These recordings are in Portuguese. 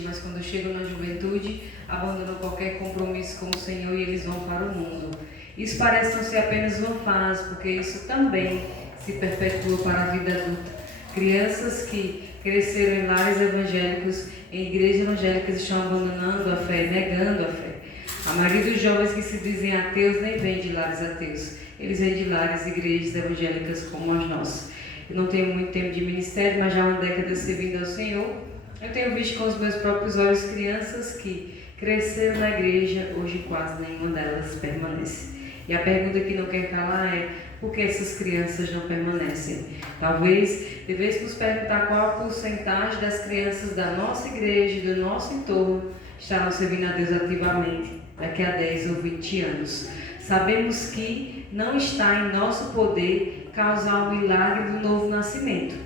mas quando chegam na juventude, abandonam qualquer compromisso com o Senhor e eles vão para o mundo. Isso parece não ser apenas uma fase, porque isso também se perpetua para a vida adulta. Crianças que cresceram em lares evangélicos, em igrejas evangélicas, estão abandonando a fé, negando a fé. A maioria dos jovens que se dizem ateus nem vem de lares ateus. Eles vêm de lares, igrejas evangélicas como as nossas. Eu não tenho muito tempo de ministério, mas já há uma década servindo ao Senhor. Eu tenho visto com os meus próprios olhos crianças que cresceram na igreja, hoje quase nenhuma delas permanece. E a pergunta que não quer calar é: por que essas crianças não permanecem? Talvez devêssemos perguntar qual a porcentagem das crianças da nossa igreja e do nosso entorno estarão servindo a Deus ativamente daqui a 10 ou 20 anos. Sabemos que não está em nosso poder causar o milagre do novo nascimento.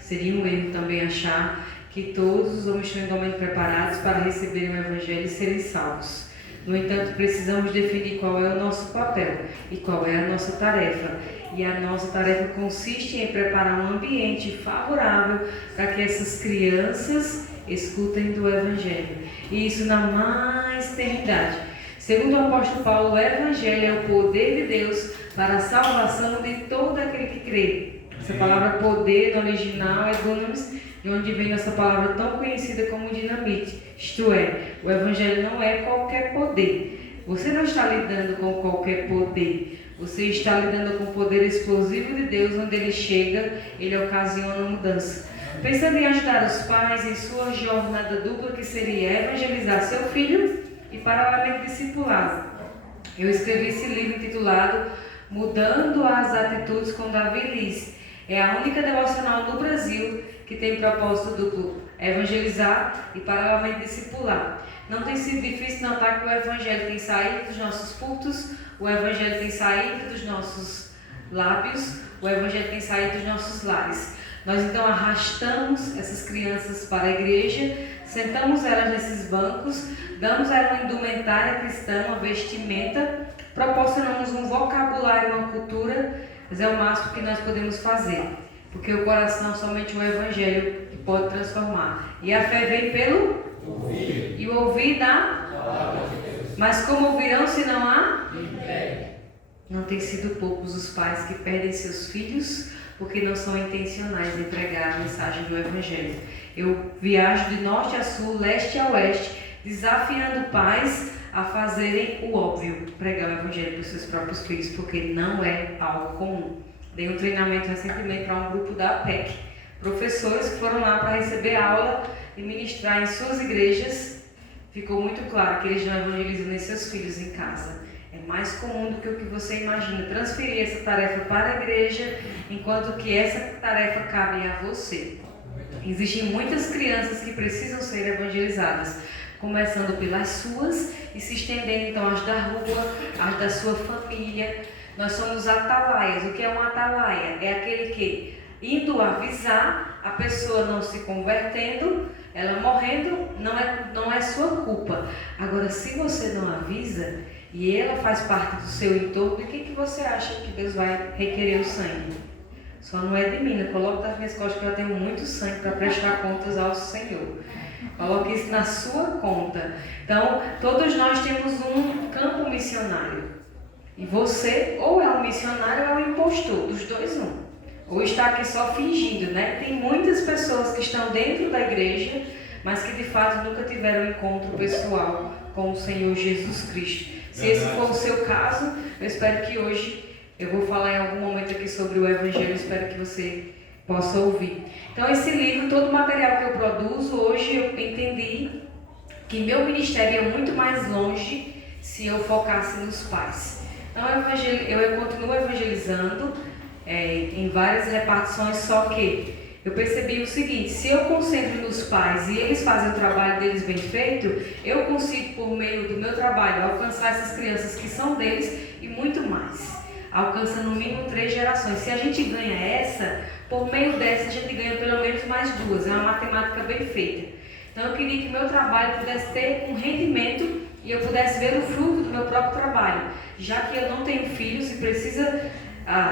Seria um erro também achar que todos os homens estão igualmente preparados para receberem o Evangelho e serem salvos. No entanto, precisamos definir qual é o nosso papel e qual é a nossa tarefa. E a nossa tarefa consiste em preparar um ambiente favorável para que essas crianças escutem do Evangelho. E isso na mais eternidade. Segundo o apóstolo Paulo, o Evangelho é o poder de Deus para a salvação de todo aquele que crê. Essa palavra poder no original é dunamis, de onde vem essa palavra tão conhecida como dinamite. Isto é, o Evangelho não é qualquer poder. Você não está lidando com qualquer poder. Você está lidando com o poder explosivo de Deus, onde ele chega, ele ocasiona uma mudança. Pensando em ajudar os pais em sua jornada dupla, que seria evangelizar seu filho e paralelamente discipulá-lo. Eu escrevi esse livro intitulado Mudando as Atitudes com Davi Liz. É a única devocional no Brasil que tem propósito duplo: evangelizar e paralelamente discipular. Não tem sido difícil notar que o Evangelho tem saído dos nossos cultos, o Evangelho tem saído dos nossos lábios, o Evangelho tem saído dos nossos lares. Nós então arrastamos essas crianças para a igreja, sentamos elas nesses bancos, damos a elas uma indumentária cristã, uma vestimenta, proporcionamos um vocabulário, uma cultura, mas é o máximo que nós podemos fazer, porque o coração somente o Evangelho que pode transformar. E a fé vem pelo ouvir, e o ouvir da palavra de Deus. Mas como ouvirão se não há? Não tem sido poucos os pais que perdem seus filhos porque não são intencionais em pregar a mensagem do Evangelho. Eu viajo de norte a sul, leste a oeste, desafiando pais a fazerem o óbvio, pregar o Evangelho para os seus próprios filhos, porque não é algo comum. Dei um treinamento recentemente para um grupo da APEC, professores que foram lá para receber aula e ministrar em suas igrejas. Ficou muito claro que eles não evangelizam nem seus filhos em casa. É mais comum do que o que você imagina transferir essa tarefa para a igreja, enquanto que essa tarefa cabe a você. Existem muitas crianças que precisam ser evangelizadas, começando pelas suas e se estendendo então às da rua, às da sua família. Nós somos atalaias. O que é um atalaia? É aquele que, indo avisar, a pessoa não se convertendo, ela morrendo, não é sua culpa. Agora, se você não avisa e ela faz parte do seu entorno, de quem que você acha que Deus vai requerer o sangue? Só não é de mim, eu coloco nas minhas costas que eu tenho muito sangue para prestar contas ao Senhor. Coloque isso na sua conta. Então, todos nós temos um campo missionário. E você ou é um missionário ou é um impostor, dos dois um. Ou está aqui só fingindo, né? Tem muitas pessoas que estão dentro da igreja, mas que de fato nunca tiveram um encontro pessoal com o Senhor Jesus Cristo. Se esse for o seu caso, eu espero que hoje eu vou falar em algum momento aqui sobre o Evangelho, espero que você possa ouvir. Então, esse livro, todo o material que eu produzo, hoje eu entendi que meu ministério ia muito mais longe se eu focasse nos pais. Então, eu continuo evangelizando em várias repartições, só que eu percebi o seguinte: se eu concentro nos pais e eles fazem o trabalho deles bem feito, eu consigo, por meio do meu trabalho, alcançar essas crianças que são deles e muito mais. Alcança no mínimo 3 gerações. Se a gente ganha essa, por meio dessa a gente ganha pelo menos mais 2. É uma matemática bem feita. Então eu queria que o meu trabalho pudesse ter um rendimento e eu pudesse ver o fruto do meu próprio trabalho. Já que eu não tenho filhos e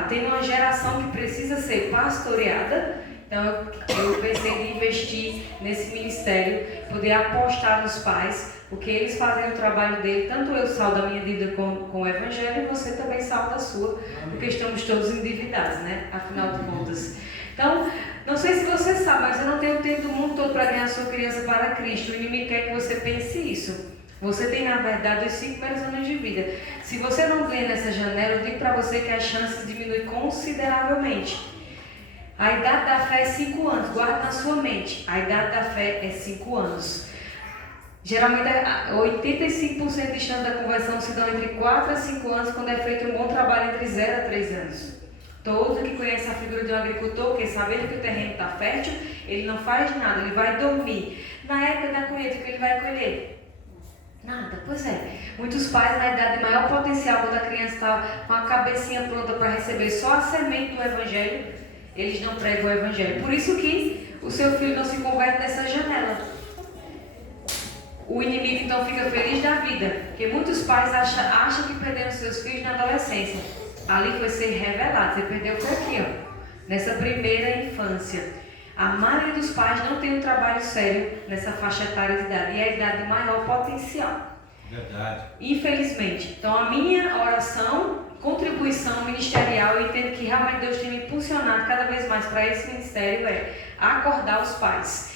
tem uma geração que precisa ser pastoreada, Então eu pensei em investir nesse ministério, poder apostar nos pais, porque eles fazem o trabalho dele, tanto eu saldo a minha dívida com o Evangelho, e você também salda a sua, porque estamos todos endividados, né? Afinal de contas. Então, não sei se você sabe, mas eu não tenho tempo do mundo todo para ganhar a sua criança para Cristo. O inimigo quer que você pense isso. Você tem, na verdade, os 5 primeiros anos de vida. Se você não ganha nessa janela, eu digo para você que as chances diminuem consideravelmente. A idade da fé é 5 anos, guarda na sua mente. A idade da fé é 5 anos. Geralmente, 85% de chance da conversão se dão entre 4 a 5 anos, quando é feito um bom trabalho entre 0 a 3 anos. Todo que conhece a figura de um agricultor, que sabendo que o terreno está fértil, ele não faz nada, ele vai dormir. Na época da colheita, o que ele vai colher? Nada, pois é. Muitos pais, na idade de maior potencial, quando a criança está com a cabecinha pronta para receber só a semente do Evangelho, eles não pregam o Evangelho. Por isso que o seu filho não se converte nessa janela. O inimigo então fica feliz da vida, porque muitos pais acham que perderam seus filhos na adolescência. Ali foi ser revelado, você perdeu por aqui, ó, nessa primeira infância. A maioria dos pais não tem um trabalho sério nessa faixa etária de idade, e é a idade de maior potencial. Verdade. Infelizmente. Então a minha oração, contribuição ministerial, eu entendo que realmente Deus tem me impulsionado cada vez mais para esse ministério, é acordar os pais,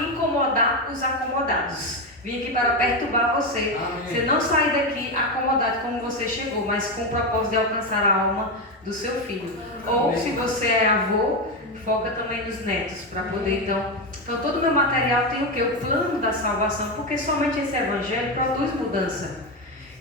incomodar os acomodados. Vim aqui para perturbar você. Amém. Você não sair daqui acomodado como você chegou, mas com o propósito de alcançar a alma do seu filho. Ou se você é avô, foca também nos netos, para poder então todo o meu material tem o quê? O plano da salvação, porque somente esse evangelho produz mudança.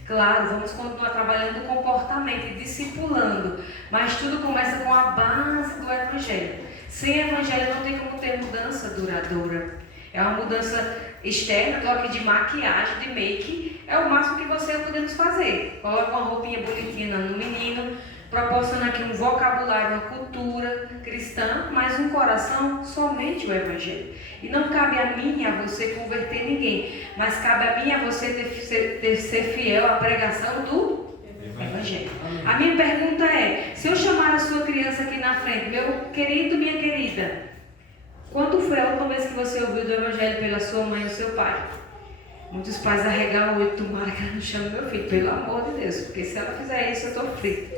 Claro, vamos continuar trabalhando o comportamento e discipulando, mas tudo começa com a base do evangelho. Sem evangelho não tem como ter mudança duradoura. É uma mudança externa, toque de maquiagem, de make, é o máximo que você podemos fazer. Coloca uma roupinha bonitinha no menino, proporciona aqui um vocabulário, uma cultura cristã, mas um coração somente o Evangelho. E não cabe a mim e a você converter ninguém, mas cabe a mim e a você ser fiel à pregação do Evangelho. A minha pergunta é, se eu chamar a sua criança aqui na frente, meu querido, minha querida, quando foi a última vez que você ouviu do Evangelho pela sua mãe ou seu pai? Muitos pais arregalam o olho, tomara que ela não chame meu filho, pelo amor de Deus, porque se ela fizer isso eu estou frito.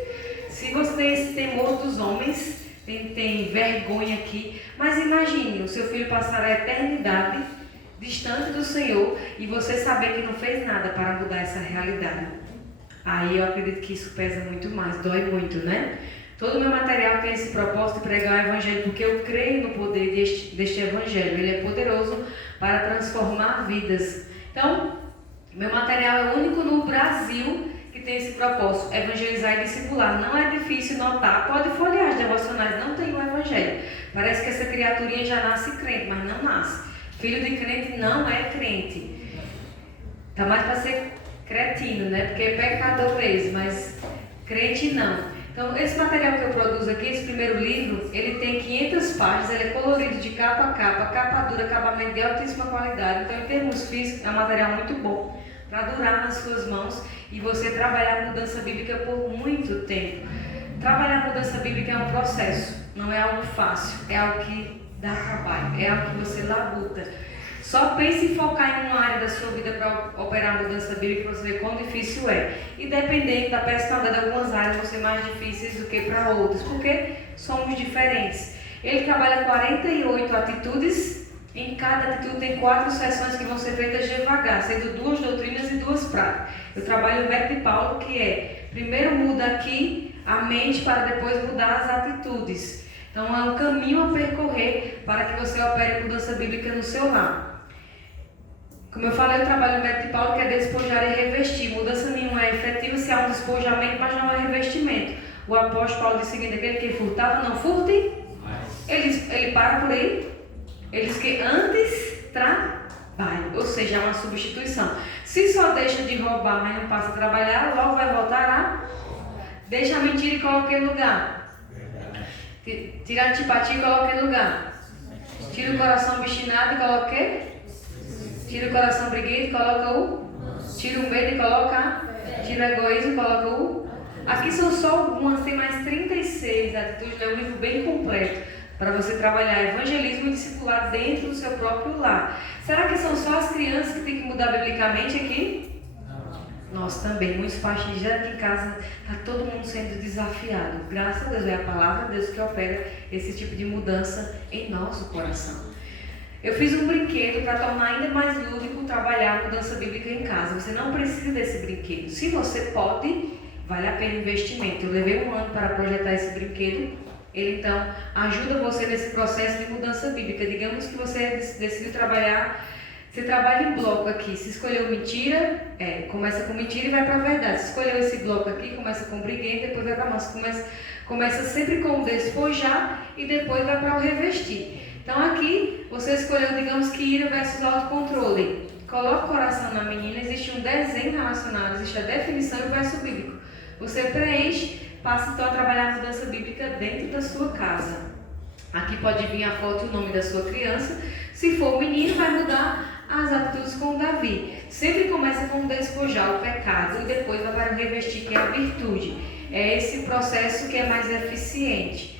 Se você tem esse temor dos homens, tem vergonha aqui, mas imagine o seu filho passar a eternidade distante do Senhor e você saber que não fez nada para mudar essa realidade. Aí eu acredito que isso pesa muito mais, dói muito, né? Todo o meu material tem esse propósito de pregar o Evangelho, porque eu creio no poder deste Evangelho. Ele é poderoso para transformar vidas. Então, meu material é o único no Brasil que tem esse propósito, evangelizar e discipular. Não é difícil notar, pode folhear as devocionais, não tem o Evangelho. Parece que essa criaturinha já nasce crente, mas não nasce. Filho de crente não é crente. Tá mais para ser cretino, né? Porque é pecador mesmo, mas crente não. Então, esse material que eu produzo aqui, esse primeiro livro, ele tem 500 páginas, ele é colorido de capa a capa dura, acabamento de altíssima qualidade. Então, em termos físicos, é um material muito bom para durar nas suas mãos e você trabalhar a mudança bíblica por muito tempo. Trabalhar a mudança bíblica é um processo, não é algo fácil, é algo que dá trabalho, é algo que você labuta. Só pense em focar em uma área da sua vida para operar a mudança bíblica para você ver quão difícil é. E dependendo da personalidade, algumas áreas vão ser mais difíceis do que para outras, porque somos diferentes. Ele trabalha 48 atitudes, em cada atitude tem 4 sessões que vão ser feitas devagar, sendo 2 doutrinas e 2 práticas. Eu trabalho o método de Paulo, que é, primeiro muda aqui a mente para depois mudar as atitudes. Então é um caminho a percorrer para que você opere mudança bíblica no seu lar. Como eu falei, eu trabalho no método de Paulo, que é despojar e revestir. Mudança nenhuma é efetiva se há um despojamento, mas não há revestimento. O apóstolo Paulo diz o seguinte, aquele que furtava, não furte. Ele para por aí. Ele diz que antes trabalhe, ou seja, é uma substituição. Se só deixa de roubar, mas não passa a trabalhar, logo vai voltar a deixa a mentira e coloca em lugar. Tira a antipatia e coloca em lugar. Tira o coração obstinado e coloca o quê? Tira o coração briguento e coloca o... Tira o medo e coloca... Tira o egoísmo e coloca o... Aqui são só algumas, tem mais 36 atitudes, é um livro bem completo. para você trabalhar evangelismo e discipular dentro do seu próprio lar. Será que são só as crianças que têm que mudar biblicamente aqui? Nós também, muitos pastores já aqui em casa, está todo mundo sendo desafiado. Graças a Deus, é a palavra de Deus que opera esse tipo de mudança em nosso coração. Eu fiz um brinquedo para tornar ainda mais lúdico trabalhar a mudança bíblica em casa. Você não precisa desse brinquedo. Se você pode, vale a pena o investimento. Eu levei 1 ano para projetar esse brinquedo. Ele então ajuda você nesse processo de mudança bíblica. Digamos que você decidiu trabalhar, você trabalha em bloco aqui. Se escolheu mentira, começa com mentira e vai para a verdade. Se escolheu esse bloco aqui, começa com briguento, depois vai para a mansa. Começa sempre com o despojar e depois vai para o revestir. Então aqui você escolheu, digamos que ira versus autocontrole. Coloca o coração na menina, existe um desenho relacionado, existe a definição e o verso bíblico. Você preenche, passa então a trabalhar a mudança bíblica dentro da sua casa. Aqui pode vir a foto e o nome da sua criança. Se for menino, vai mudar as atitudes com Davi. Sempre começa com despojar o pecado e depois vai para o revestir, que é a virtude. É esse processo que é mais eficiente.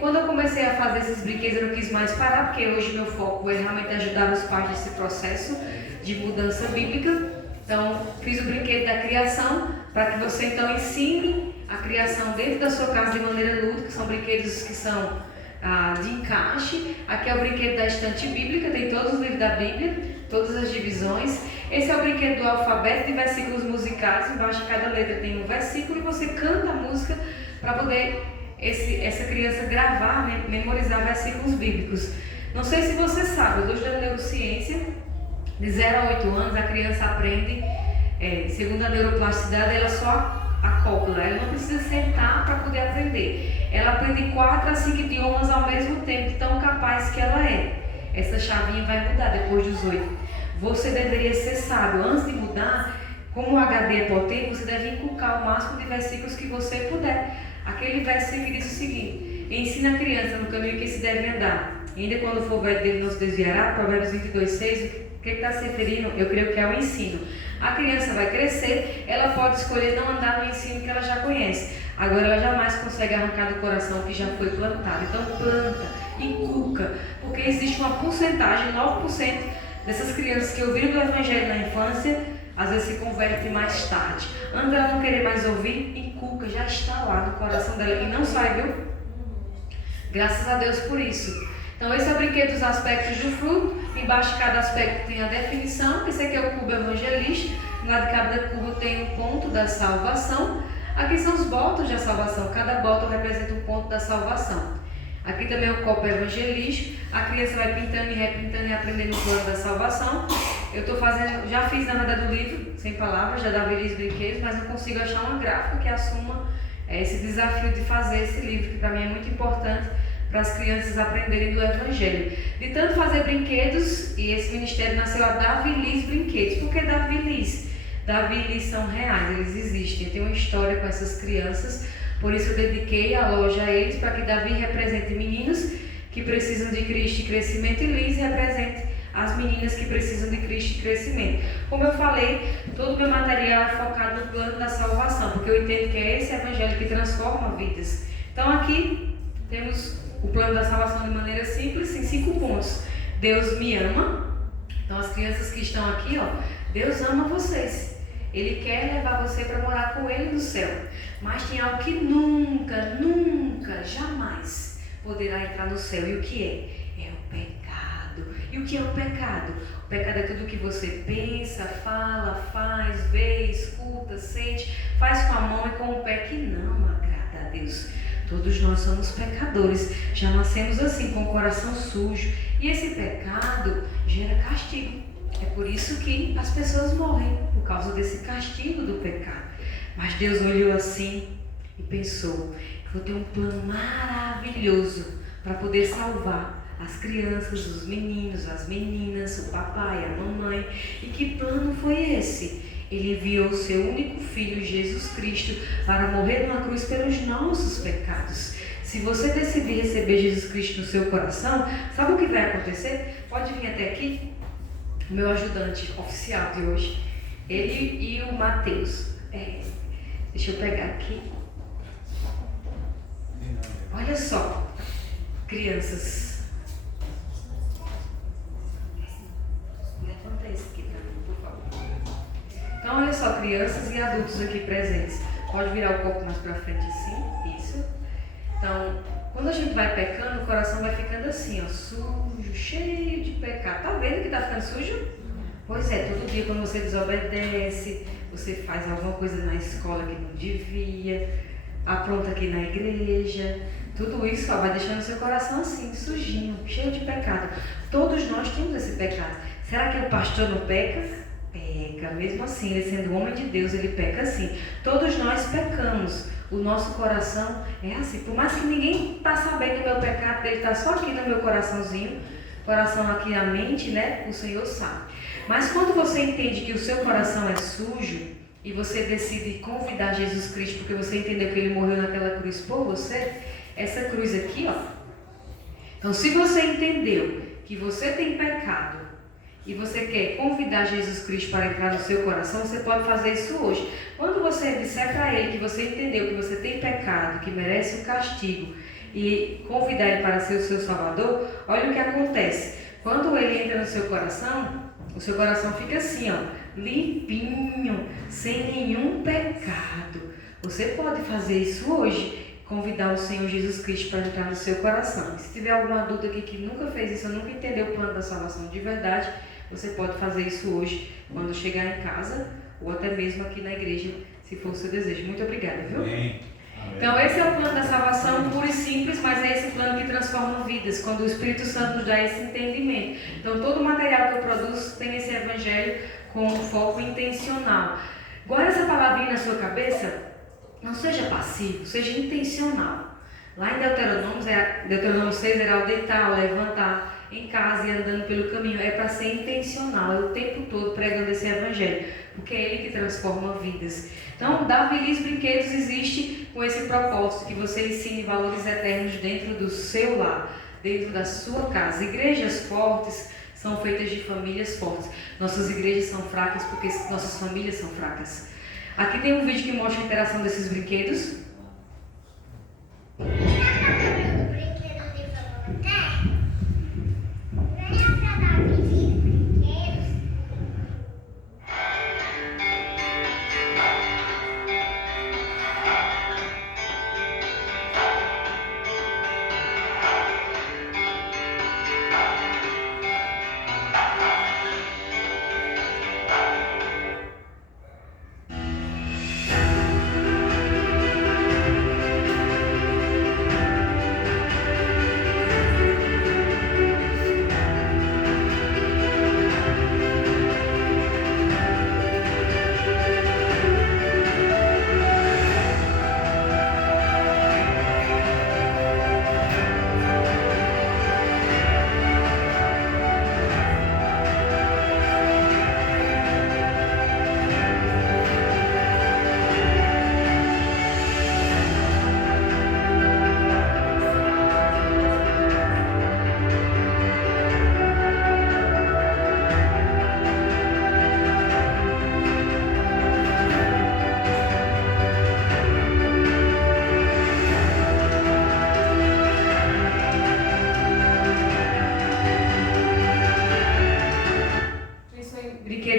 Quando eu comecei a fazer esses brinquedos, eu não quis mais parar, porque hoje meu foco é realmente ajudar os pais nesse processo de mudança bíblica. Então, fiz o brinquedo da criação, para que você então ensine a criação dentro da sua casa de maneira lúdica. São brinquedos que são de encaixe. Aqui é o brinquedo da estante bíblica, tem todos os livros da Bíblia, todas as divisões. Esse é o brinquedo do alfabeto de versículos musicais. Embaixo de cada letra tem um versículo e você canta a música para poder essa criança gravar, memorizar versículos bíblicos. Não sei se você sabe, hoje da neurociência, de 0 a 8 anos, a criança aprende, segundo a neuroplasticidade, ela só acopla, ela não precisa sentar para poder aprender. Ela aprende 4 a 5 idiomas ao mesmo tempo, tão capaz que ela é. Essa chavinha vai mudar depois dos 8. Você deveria ser sábio. Antes de mudar, como o HD é potente, você deve inculcar o máximo de versículos que você puder. Aquele versículo diz o seguinte: ensina a criança no caminho que se deve andar. E ainda quando for velho dele não se desviará. Provérbios 22:6. O que está se referindo? Eu creio que é o ensino. A criança vai crescer, ela pode escolher não andar no ensino que ela já conhece. Agora ela jamais consegue arrancar do coração o que já foi plantado. Então planta, inculca, porque existe uma porcentagem, 9% dessas crianças que ouviram do Evangelho na infância, às vezes se converte mais tarde. Antes dela não querer mais ouvir, inculca, já está lá no coração dela e não sai, viu? Graças a Deus por isso. Então esse é o brinquedo dos aspectos do fruto. Embaixo de cada aspecto tem a definição. Esse aqui é o cubo evangelista. No lado de cada cubo tem um ponto da salvação. Aqui são os botões da salvação. Cada botão representa um ponto da salvação. Aqui também é o copo evangelístico. A criança vai pintando e repintando e aprendendo o plano da salvação. Eu estou fazendo, já fiz na verdade o livro, sem palavras, já Davi Liz Brinquedos, mas não consigo achar uma gráfica que assuma esse desafio de fazer esse livro, que para mim é muito importante para as crianças aprenderem do Evangelho. De tanto fazer brinquedos, e esse ministério nasceu a Davi Liz Brinquedos. Por que Davi Liz? Davi Liz são reais, eles existem. Tem uma história com essas crianças, por isso eu dediquei a loja a eles, para que Davi represente meninos que precisam de Cristo e crescimento, e Liz represente as meninas que precisam de Cristo e crescimento. Como eu falei, todo o meu material é focado no plano da salvação, porque eu entendo que é esse Evangelho que transforma vidas. Então aqui temos o plano da salvação de maneira simples, em 5 pontos. Deus me ama. Então as crianças que estão aqui, Deus ama vocês. Ele quer levar você para morar com Ele no céu. Mas tem algo que nunca, jamais poderá entrar no céu. E o que é? É o pecado. E o que é o pecado? O pecado é tudo que você pensa, fala, faz, vê, escuta, sente, faz com a mão e com o pé que não agrada a Deus. Todos nós somos pecadores, já nascemos assim, com o coração sujo. E esse pecado gera castigo. É por isso que as pessoas morrem, por causa desse castigo do pecado. Mas Deus olhou assim e pensou: vou ter um plano maravilhoso para poder salvar as crianças, os meninos, as meninas, o papai, a mamãe. E que plano foi esse? Ele enviou o seu único filho, Jesus Cristo, para morrer numa cruz pelos nossos pecados. Se você decidir receber Jesus Cristo no seu coração, sabe o que vai acontecer? Pode vir até aqui, o meu ajudante oficial de hoje, ele e o Mateus. Deixa eu pegar aqui. Olha só, crianças. Levanta esse aqui para mim, por favor. Então, olha só, crianças e adultos aqui presentes. Pode virar o corpo mais para frente assim, isso. Então, quando a gente vai pecando, o coração vai ficando assim, ó, sujo, cheio de pecado. Tá vendo que tá ficando sujo? Pois é, todo dia quando você desobedece, você faz alguma coisa na escola que não devia, apronta aqui na igreja, tudo isso ó, vai deixando seu coração assim, sujinho, cheio de pecado. Todos nós temos esse pecado. Será que o pastor não peca? Peca, mesmo assim, ele sendo homem de Deus, ele peca assim. Todos nós pecamos. O nosso coração é assim. Por mais que ninguém está sabendo do meu pecado, ele está só aqui no meu coraçãozinho, coração aqui na mente, né? O Senhor sabe. Mas quando você entende que o seu coração é sujo e você decide convidar Jesus Cristo, porque você entendeu que ele morreu naquela cruz por você, essa cruz aqui, ó. Então, se você entendeu que você tem pecado e você quer convidar Jesus Cristo para entrar no seu coração, você pode fazer isso hoje. Quando você disser para ele que você entendeu que você tem pecado, que merece o castigo, e convidar ele para ser o seu Salvador, olha o que acontece. Quando ele entra no seu coração, o seu coração fica assim, ó, limpinho, sem nenhum pecado. Você pode fazer isso hoje, convidar o Senhor Jesus Cristo para entrar no seu coração. E se tiver alguma dúvida aqui que nunca fez isso, nunca entendeu o plano da salvação de verdade, você pode fazer isso hoje, quando chegar em casa, ou até mesmo aqui na igreja, se for o seu desejo. Muito obrigada, viu? Amém. Então esse é o plano da salvação, puro e simples, mas é esse plano que transforma vidas, quando o Espírito Santo nos dá esse entendimento. Então todo o material que eu produzo tem esse evangelho com um foco intencional. Guarda essa palavrinha na sua cabeça, não seja passivo, seja intencional. Lá em Deuteronômio 6 era ao deitar, ao levantar, em casa e andando pelo caminho. É para ser intencional, é o tempo todo pregando esse evangelho, porque é ele que transforma vidas. Então, Davi Liz Brinquedos existe com esse propósito, que você ensine valores eternos dentro do seu lar, dentro da sua casa. Igrejas fortes são feitas de famílias fortes. Nossas igrejas são fracas porque nossas famílias são fracas. Aqui tem um vídeo que mostra a interação desses brinquedos.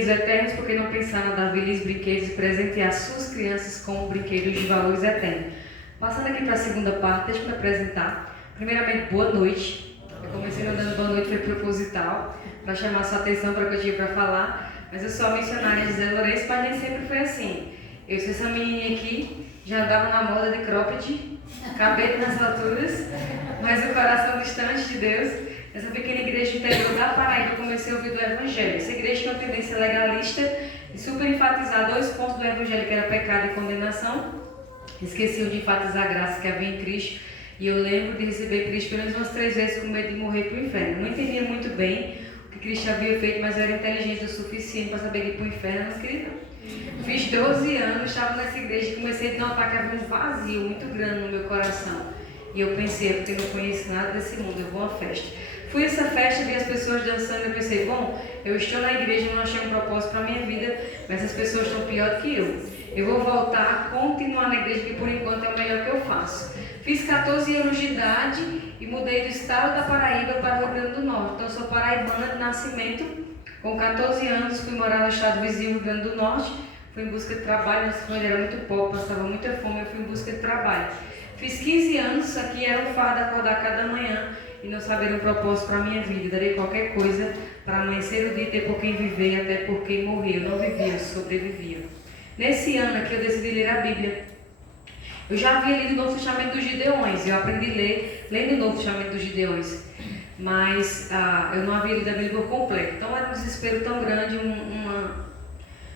Eternos, porque não pensar na Davi Liz Brinquedos e presentear suas crianças com brinquedos de valores eternos. Passando aqui para a segunda parte, deixa eu me apresentar. Primeiramente, boa noite. Eu comecei mandando boa noite, foi proposital, para chamar sua atenção para o que eu tinha para falar. Mas eu sou a missionária José Lourenço, mas nem sempre foi assim. Eu sou essa menininha aqui, já andava na moda de cropped, cabelo nas alturas, mas o coração distante de Deus. Essa pequena igreja interior da Paraíba, eu comecei a ouvir do Evangelho. Essa igreja tinha uma tendência legalista e super enfatizar dois pontos do Evangelho, que era pecado e condenação. Esqueciam de enfatizar a graça que havia em Cristo. E eu lembro de receber Cristo pelo menos umas 3 vezes com medo de morrer para o inferno. Não entendia muito bem o que Cristo havia feito, mas eu era inteligente o suficiente para saber que para o inferno eu não queria não. Fiz 12 anos, estava nessa igreja e comecei a notar que havia um vazio muito grande no meu coração. E eu pensei, porque eu não conheço nada desse mundo, eu vou a uma festa. fui a essa festa, vi as pessoas dançando, eu pensei, bom, eu estou na igreja, eu não achei um propósito para a minha vida, mas essas pessoas estão pior do que eu. Eu vou voltar, continuar na igreja, que por enquanto é o melhor que eu faço. Fiz 14 anos de idade e mudei do estado da Paraíba para o Rio Grande do Norte. Então, eu sou paraibana de nascimento. Com 14 anos, fui morar no estado vizinho, Rio Grande do Norte. Fui em busca de trabalho, nossa família era muito pobre, passava muita fome, eu fui em busca de trabalho. Fiz 15 anos, aqui era um fardo acordar cada manhã e não saber um propósito para a minha vida. Darei qualquer coisa para amanhecer o dia, ter por quem viver e até por quem morrer. Eu não vivia, eu sobrevivia. Nesse ano aqui eu decidi ler a Bíblia. Eu já havia lido o Novo Testamento dos Gideões, eu aprendi a ler lendo o Novo Testamento dos Gideões, mas eu não havia lido a Bíblia por completo. Então era um desespero tão grande,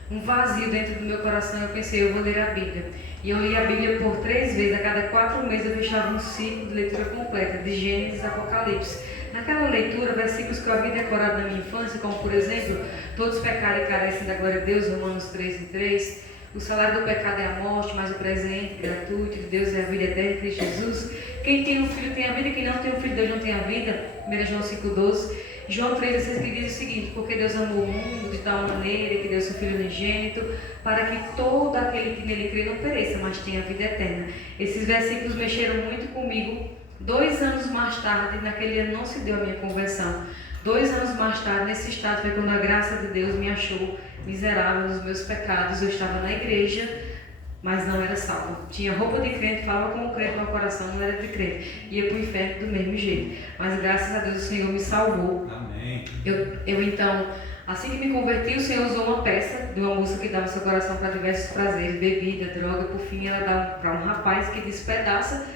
um vazio dentro do meu coração. Eu pensei, eu vou ler a Bíblia. E eu li a Bíblia por 3 vezes, a cada 4 meses eu fechava um ciclo de leitura completa, de Gênesis a Apocalipse. Naquela leitura, versículos que eu havia decorado na minha infância, como por exemplo, todos pecaram e carecem da glória de Deus, Romanos 3:3. O salário do pecado é a morte, mas o presente gratuito de Deus é a vida eterna em Cristo Jesus. Quem tem um filho tem a vida, quem não tem um filho, Deus não tem a vida. 1 João 5:12. João 3:6 que diz o seguinte: porque Deus amou o mundo de tal maneira que deu seu Filho unigênito, para que todo aquele que nele crê não pereça, mas tenha a vida eterna. Esses versículos mexeram muito comigo. 2 anos mais tarde, naquele ano não se deu a minha conversão. 2 anos mais tarde, nesse estado, foi quando a graça de Deus me achou miserável nos meus pecados. Eu estava na igreja, mas não era salvo. Tinha roupa de crente, falava como crente, meu coração não era de crente. Ia para o inferno do mesmo jeito. Mas graças a Deus o Senhor me salvou. Amém. Eu então, assim que me converti, o Senhor usou uma peça de uma moça que dava seu coração para diversos prazeres, bebida, droga. Por fim, ela dá para um rapaz que despedaça.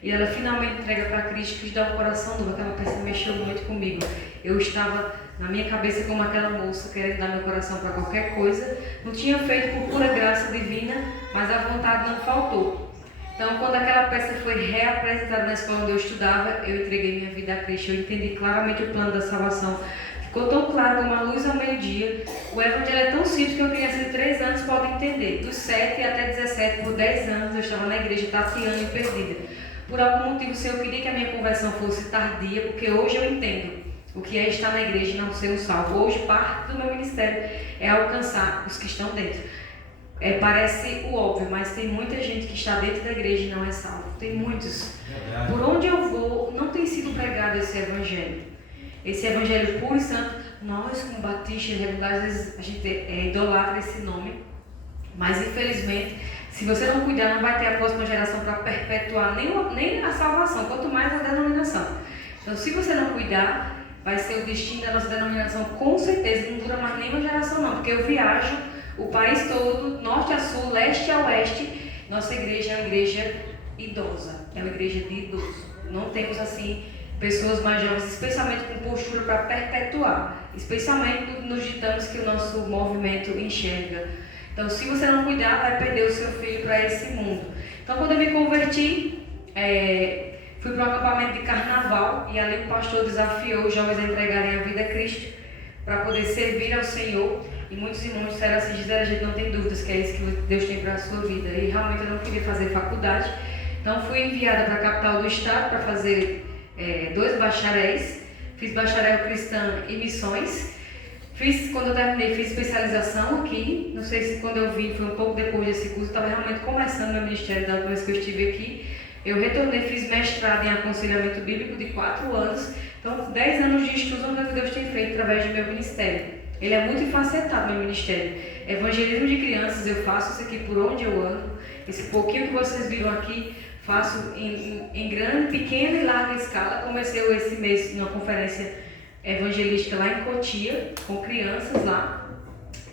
E ela finalmente entrega para Cristo, que dá um coração novo. Aquela peça mexeu muito comigo. Eu estava na minha cabeça como aquela moça, querendo dar meu coração para qualquer coisa. Não tinha feito por pura graça divina, mas a vontade não faltou. Então, quando aquela peça foi reapresentada na escola onde eu estudava, eu entreguei minha vida a Cristo. Eu entendi claramente o plano da salvação. Ficou tão claro como a luz ao meio-dia. O evangelho é tão simples que uma criança de 3 anos pode entender. Dos 7 até 17, por 10 anos, eu estava na igreja tateando e perdida. Por algum motivo, o Senhor queria que a minha conversão fosse tardia, porque hoje eu entendo o que é estar na igreja e não ser um salvo. Hoje, parte do meu ministério é alcançar os que estão dentro. Parece o óbvio, mas tem muita gente que está dentro da igreja e não é salvo. Tem muitos. Por onde eu vou, não tem sido pregado esse evangelho. Esse evangelho puro e santo. Nós, como batistas regulares, às vezes a gente idolatra esse nome, mas infelizmente, se você não cuidar, não vai ter a próxima geração para perpetuar nem a salvação, quanto mais a denominação. Então, se você não cuidar, vai ser o destino da nossa denominação, com certeza. Não dura mais nenhuma geração não, porque eu viajo o país todo, norte a sul, leste a oeste. Nossa igreja é uma igreja idosa, é uma igreja de idoso. Não temos assim pessoas mais jovens, especialmente com postura para perpetuar, especialmente nos ditames que o nosso movimento enxerga. Então, se você não cuidar, vai perder o seu filho para esse mundo. Então, quando eu me converti, fui para um acampamento de carnaval e ali o pastor desafiou os jovens a entregarem a vida a Cristo para poder servir ao Senhor. E muitos irmãos disseram assim: Gisele, a gente não tem dúvidas que é isso que Deus tem para a sua vida. E realmente eu não queria fazer faculdade. Então, fui enviada para a capital do estado para fazer 2 bacharéis. Fiz bacharel cristã e missões. Quando eu terminei, fiz especialização aqui. Não sei se quando eu vim foi um pouco depois desse curso. Estava realmente começando meu ministério da última vez que eu estive aqui. Eu retornei, fiz mestrado em aconselhamento bíblico de 4 anos. Então, 10 anos de estudo onde Deus tem feito através do meu ministério. Ele é muito facetado, meu ministério. Evangelismo de crianças, eu faço isso aqui por onde eu ando. Esse pouquinho que vocês viram aqui, faço em grande, pequena e larga escala. Comecei esse mês numa conferência evangelística lá em Cotia, com crianças lá.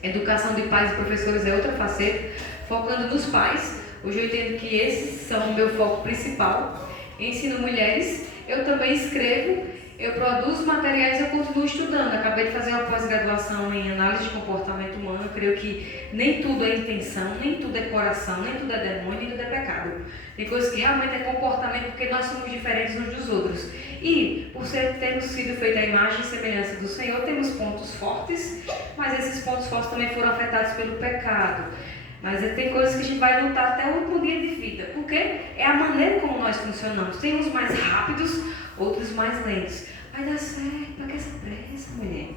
Educação de pais e professores é outra faceta, focando nos pais. Hoje eu entendo que esses são o meu foco principal. Ensino mulheres, eu também escrevo, eu produzo materiais, eu continuo estudando. Acabei de fazer uma pós-graduação em análise de comportamento humano. Eu creio que nem tudo é intenção, nem tudo é coração, nem tudo é demônio, nem tudo é pecado. Tem coisas que realmente é comportamento, porque nós somos diferentes uns dos outros. E, por termos sido feitos à imagem e semelhança do Senhor, temos pontos fortes, mas esses pontos fortes também foram afetados pelo pecado. Mas tem coisas que a gente vai lutar até o último dia de vida, porque é a maneira como nós funcionamos. Tem uns mais rápidos, outros mais lentos. vai dar certo, pra que essa pressa, mulher?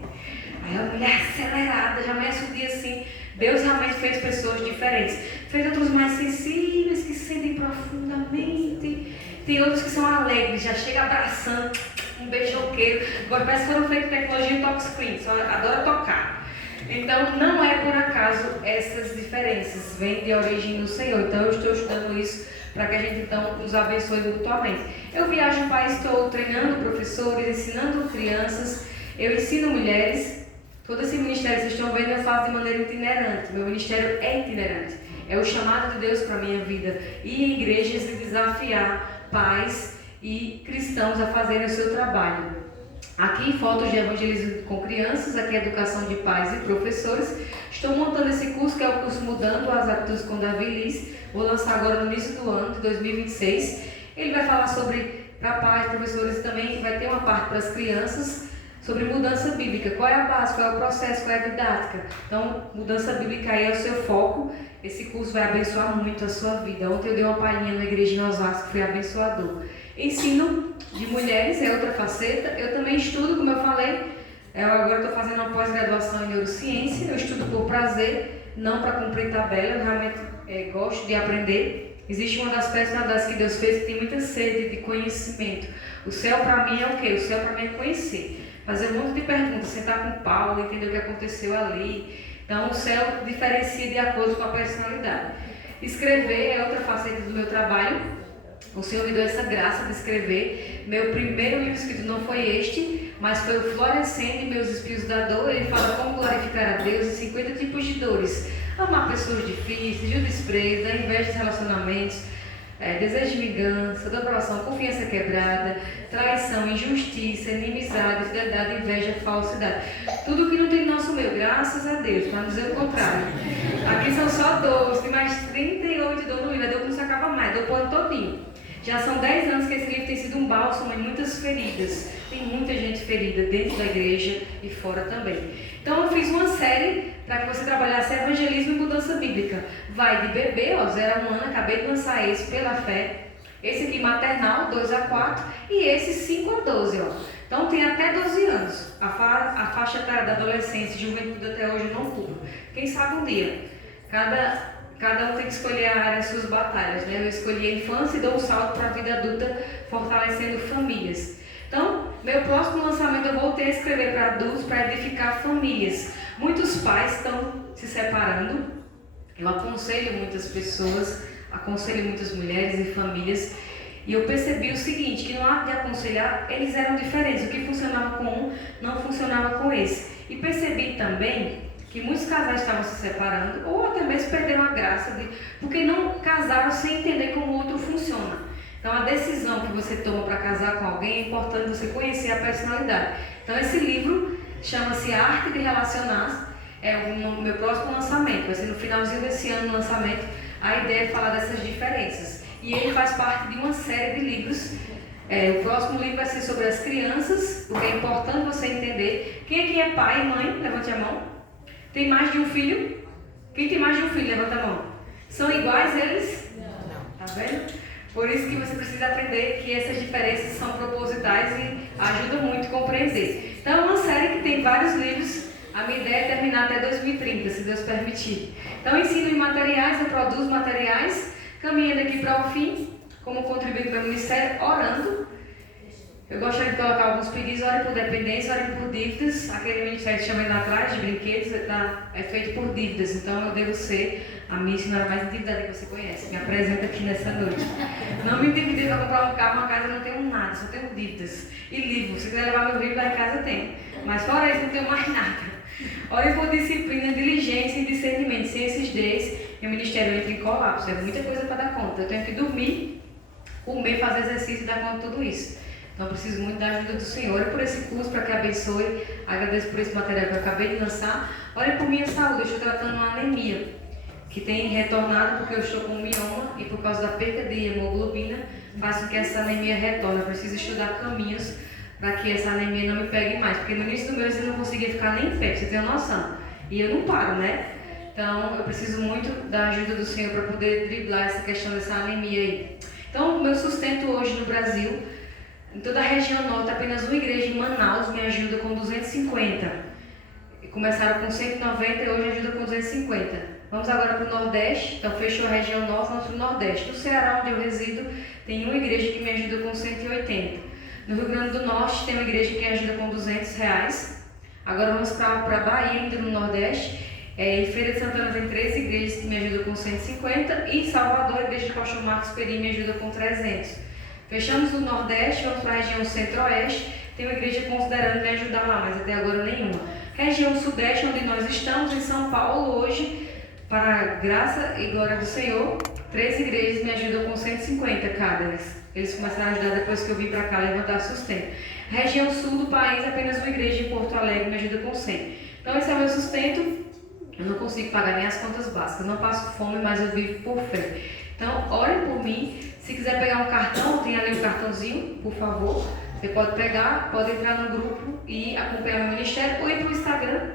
Aí a mulher acelerada, já ameaça o dia assim. Deus realmente fez pessoas diferentes. Fez outros mais sensíveis, que se sentem profundamente. Tem outros que são alegres, já chega abraçando, um beijoqueiro. Agora parece que foram feitos tecnologia touchscreen, só adora tocar. Então, não é por acaso essas diferenças, vêm de origem do Senhor. Então, eu estou estudando isso para que a gente, então, nos abençoe mutuamente. Eu viajo o país todo treinando professores, ensinando crianças, eu ensino mulheres. Todo esse ministério, vocês estão vendo, eu faço de maneira itinerante. Meu ministério é itinerante. É o chamado de Deus para a minha vida. Ir em igrejas e desafiar pais e cristãos a fazerem o seu trabalho. Aqui, fotos de evangelismo com crianças, aqui educação de pais e professores. Estou montando esse curso, que é o curso Mudando as Atitudes com Davi Liz. Vou lançar agora no início do ano, de 2026. Ele vai falar sobre, para pais, professores também, vai ter uma parte para as crianças, sobre mudança bíblica. Qual é a base, qual é o processo, qual é a didática. Então, mudança bíblica aí é o seu foco. Esse curso vai abençoar muito a sua vida. Ontem eu dei uma palhinha na igreja em Osasco, foi abençoador. Ensino de mulheres é outra faceta. Eu também estudo, como eu falei, eu agora estou fazendo uma pós-graduação em neurociência. Eu estudo por prazer, não para cumprir tabela. Eu realmente gosto de aprender. Existe uma das personalidades que Deus fez que tem muita sede de conhecimento. O céu para mim é o quê? O céu para mim é conhecer. Fazer um monte de perguntas, sentar com Paulo, entender o que aconteceu ali. Então o céu diferencia de acordo com a personalidade. Escrever é outra faceta do meu trabalho. O Senhor me deu essa graça de escrever. Meu primeiro livro escrito não foi este, mas foi o Florescendo e Meus Espios da Dor. Ele fala como glorificar a Deus em 50 tipos de dores. Amar pessoas difíceis, o desprezo, a inveja dos relacionamentos, desejo de vingança, depravação, confiança quebrada, traição, injustiça, inimizade, fidelidade, inveja, falsidade. Tudo que não tem nosso meio, graças a Deus, para não dizer o contrário. Aqui são só 12, tem mais 38 dor no livro, é dor que não se acaba mais, dor por ano todinho. Já são 10 anos que esse livro tem sido um bálsamo em muitas feridas. Tem muita gente ferida dentro da igreja e fora também. Então eu fiz uma série para que você trabalhasse evangelismo e mudança bíblica. Vai de bebê, 0 a 1 ano, acabei de lançar esse pela fé. Esse aqui maternal, 2 a 4, e esse 5 a 12, ó. Então tem até 12 anos. A faixa etária da adolescência e juventude até hoje eu não cubro. Quem sabe um dia. Cada um tem que escolher a área das suas batalhas, né? Eu escolhi a infância e dou um salto para a vida adulta, fortalecendo famílias. Então, meu próximo lançamento eu voltei a escrever para adultos, para edificar famílias. Muitos pais estão se separando. Eu aconselho muitas pessoas, aconselho muitas mulheres e famílias. E eu percebi o seguinte, que no ato de aconselhar, eles eram diferentes. O que funcionava com um, não funcionava com esse. E percebi também que muitos casais estavam se separando, ou até mesmo perderam a graça, porque não casaram sem entender como o outro funciona. Então a decisão que você toma para casar com alguém é importante você conhecer a personalidade. Então esse livro chama-se A Arte de Relacionar, é o meu próximo lançamento, vai ser no finalzinho desse ano o lançamento. A ideia é falar dessas diferenças. E ele faz parte de uma série de livros. O próximo livro vai ser sobre as crianças, porque é importante você entender. Quem aqui é pai e mãe? Levante a mão. Tem mais de um filho? Quem tem mais de um filho? Levanta a mão. São iguais eles? Não. Tá vendo? Por isso que você precisa aprender que essas diferenças são propositais e ajudam muito a compreender. Então é uma série que tem vários livros. A minha ideia é terminar até 2030, se Deus permitir. Então eu ensino em materiais, eu produzo materiais, caminhando aqui para o fim, como contribuir para o ministério, orando. Eu gostaria de colocar alguns pedidos, orem por dependência, orem por dívidas. Aquele ministério que chama lá atrás de brinquedos é feito por dívidas. Então eu devo ser a missionária mais endividada que você conhece. Me apresenta aqui nessa noite. Não me endividei para comprar um carro, uma casa eu não tenho nada, só tenho dívidas. E livro, se quiser levar meu livro lá em casa tem. Mas fora isso não tenho mais nada. Orem por disciplina, diligência e discernimento. Sem esses 10, meu ministério entra em colapso. É muita coisa para dar conta. Eu tenho que dormir, comer, fazer exercício e dar conta de tudo isso. Então eu preciso muito da ajuda do Senhor. Ore por esse curso para que abençoe. Agradeço por esse material que eu acabei de lançar. Ore por minha saúde. Eu estou tratando uma anemia que tem retornado porque eu estou com mioma e por causa da perda de hemoglobina faz com que essa anemia retorne. Eu preciso estudar caminhos para que essa anemia não me pegue mais. Porque no início do mês eu não conseguia ficar nem em pé, você tem uma noção. E eu não paro, né? Então eu preciso muito da ajuda do Senhor para poder driblar essa questão dessa anemia aí. Então o meu sustento hoje no Brasil Em toda a região norte, apenas uma igreja em Manaus me ajuda com 250. Começaram com 190 e hoje ajuda com 250. Vamos agora para o Nordeste. Então fechou a região norte, vamos para o Nordeste. No Ceará, onde eu resido, tem uma igreja que me ajuda com 180. No Rio Grande do Norte tem uma igreja que ajuda com R$200. Agora vamos para a Bahia, ainda no Nordeste. Em Feira de Santana tem 3 igrejas que me ajudam com 150. E em Salvador, a igreja de Pastor Marcos Peri me ajuda com 300. Fechamos no Nordeste, vamos para a região Centro-Oeste. Tem uma igreja considerando me ajudar lá, mas até agora nenhuma. Região Sudeste, onde nós estamos, em São Paulo, hoje, para a graça e glória do Senhor, 3 igrejas me ajudam com 150 cada. Eles começaram a ajudar depois que eu vim para cá levantar sustento. Região Sul do país, apenas uma igreja em Porto Alegre me ajuda com 100. Então esse é o meu sustento. Eu não consigo pagar nem as contas básicas, não passo fome, mas eu vivo por fé. Então, orem por mim. Se quiser pegar um cartão, tem ali um cartãozinho, por favor. Você pode pegar, pode entrar no grupo e acompanhar o ministério ou ir para o Instagram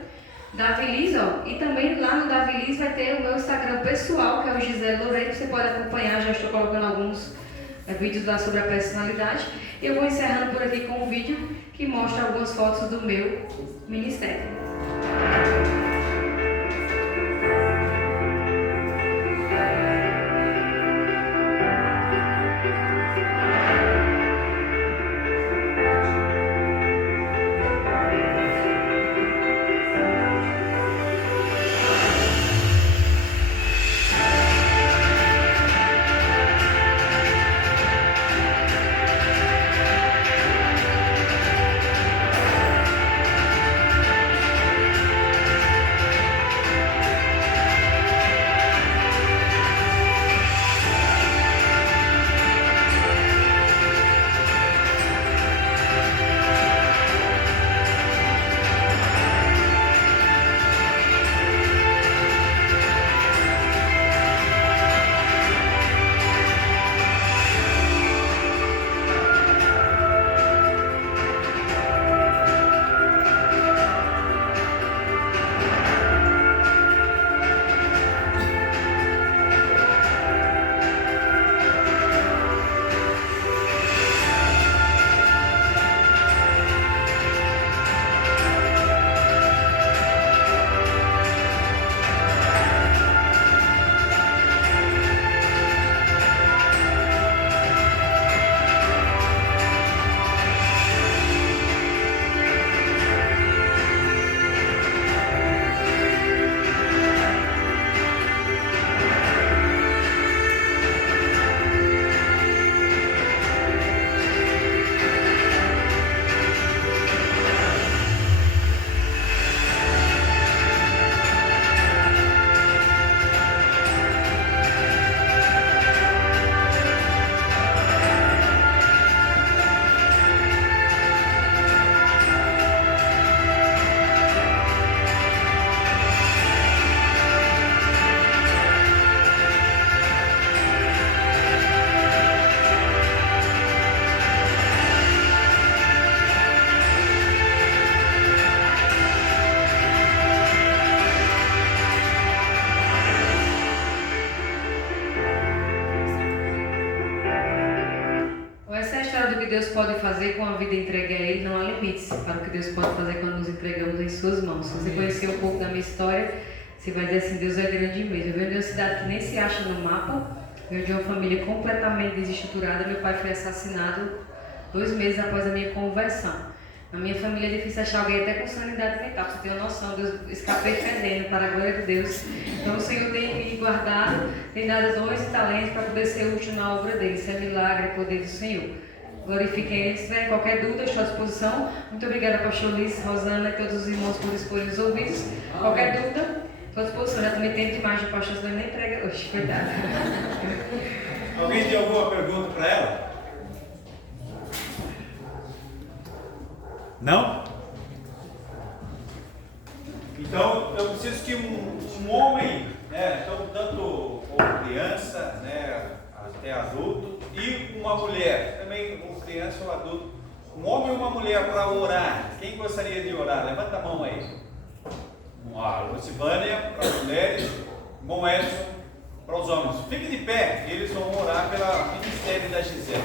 Davi Liz, ó. E também lá no Davi Liz vai ter o meu Instagram pessoal, que é o Gisele Loureiro. Você pode acompanhar, já estou colocando alguns vídeos lá sobre a personalidade. Eu vou encerrando por aqui com um vídeo que mostra algumas fotos do meu ministério. Deus pode fazer com a vida entregue a Ele, não há limites para o que Deus pode fazer quando nos entregamos em Suas mãos. Se você conhecer um pouco da minha história, você vai dizer assim, Deus é grande mesmo. Eu venho de uma cidade que nem se acha no mapa, venho de uma família completamente desestruturada. Meu pai foi assassinado 2 meses após a minha conversão. Na minha família é difícil achar alguém até com sanidade mental, você tem uma noção, Deus escapei fedendo, para a glória de Deus. Então o Senhor tem me guardado, tem dado dons e talentos para poder ser útil na obra dele. Isso é milagre, é poder do Senhor. Glorifiquem Ele. Se tiver qualquer dúvida, estou à disposição. Muito obrigada, pastor Liz, Rosana e todos os irmãos por exporem os ouvidos. Qualquer dúvida, estou à disposição. Já tomei tempo demais de pastor, senão nem prega hoje. Cuidado. Alguém tem alguma pergunta para ela? Não? Então, eu preciso que um homem, né, então, tanto como criança, né, até adulto, e uma mulher, também como criança ou adulto, um homem e uma mulher para orar. Quem gostaria de orar? Levanta a mão aí. A Lucivânia, para as mulheres, Bom Edson, para os homens. Fique de pé, eles vão orar pelo ministério da Gisele.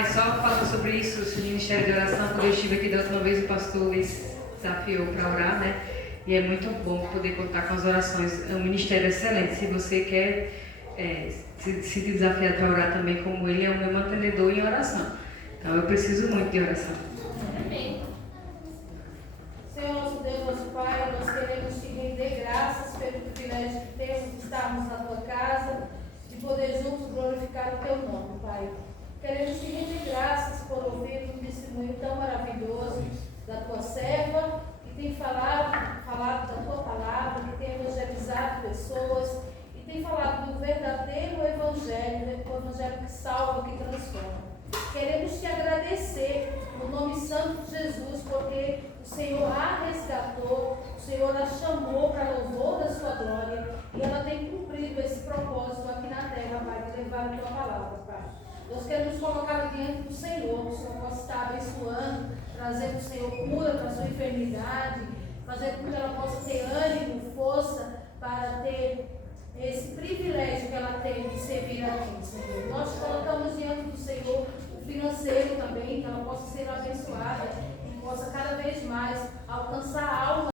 E só falando sobre isso, esse ministério de oração, quando eu estive aqui da última vez, o pastor Luiz desafiou para orar, né? E é muito bom poder contar com as orações. É um ministério excelente. Se você quer se sentir desafiado para orar também como ele, é o meu mantenedor em oração. Então eu preciso muito de oração. Amém. Senhor nosso Deus, nosso Pai, nós queremos te render graças pelo privilégio que temos de estarmos na tua casa, de poder juntos glorificar o teu nome, Pai. Queremos te render graças por ouvir um testemunho tão maravilhoso da tua serva, que tem falado da tua palavra, que tem evangelizado pessoas e tem falado do verdadeiro evangelho, o evangelho que salva, que transforma. Queremos te agradecer no nome santo de Jesus, porque o Senhor a resgatou, o Senhor a chamou para louvor da sua glória e ela tem cumprido esse propósito aqui na terra, Pai, de levar a tua palavra, Pai. Nós queremos colocar diante do Senhor, que o Senhor possa estar abençoando, trazendo o Senhor cura para a sua enfermidade, fazendo com que ela possa ter ânimo, força para ter esse privilégio que ela tem de servir a Ti, Senhor. Nós colocamos diante do Senhor o financeiro também, que ela possa ser abençoada e possa cada vez mais alcançar almas